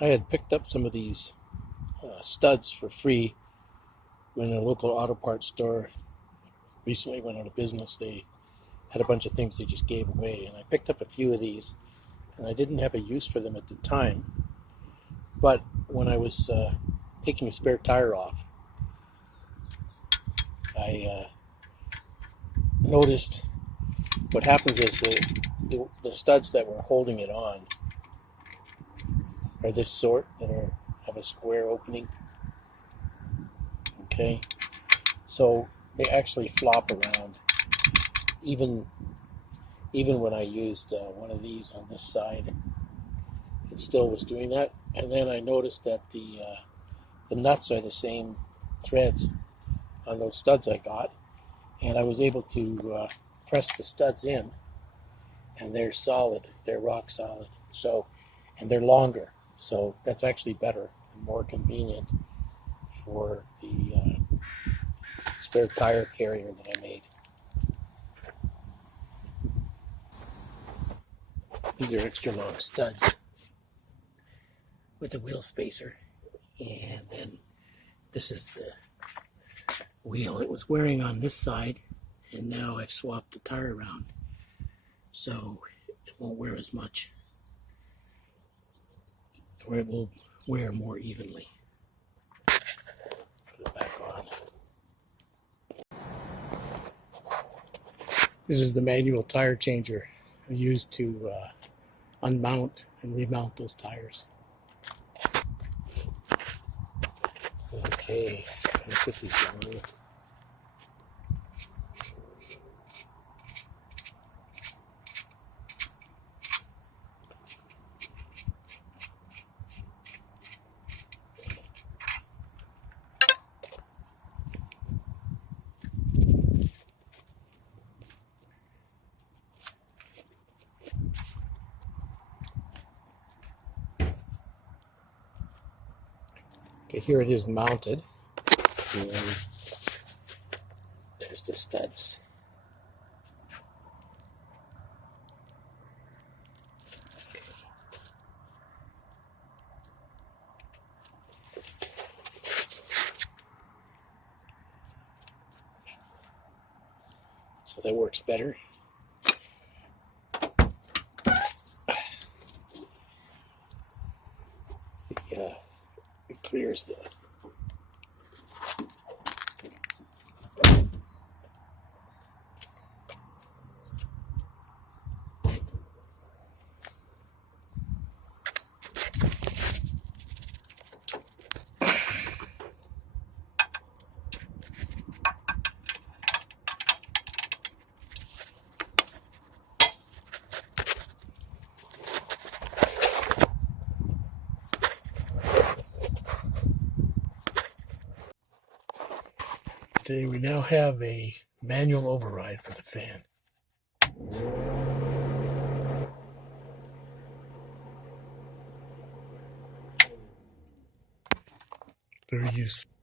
I had picked up some of these studs for free when a local auto parts store recently went out of business. They had a bunch of things they just gave away, and I picked up a few of these, and I didn't have a use for them at the time. But when I was taking a spare tire off, I noticed what happens is the studs that were holding it on are this sort that have a square opening. Okay, so they actually flop around. Even when I used one of these on this side, it still was doing that. And then I noticed that the nuts are the same threads on those studs I got, and I was able to press the studs in, and they're solid. They're rock solid. So, and they're longer. So that's actually better and more convenient for the spare tire carrier that I made. These are extra long studs with a wheel spacer, and then this is the wheel it was wearing on this side, and now I've swapped the tire around so it won't wear as much, or it will wear more evenly. Put it back on. This is the manual tire changer I used to unmount and remount those tires. Okay, I'm gonna put these on. Okay, here it is mounted, and there's the studs. So that works better. Yeah, it clears the Okay, we now have a manual override for the fan. Very useful.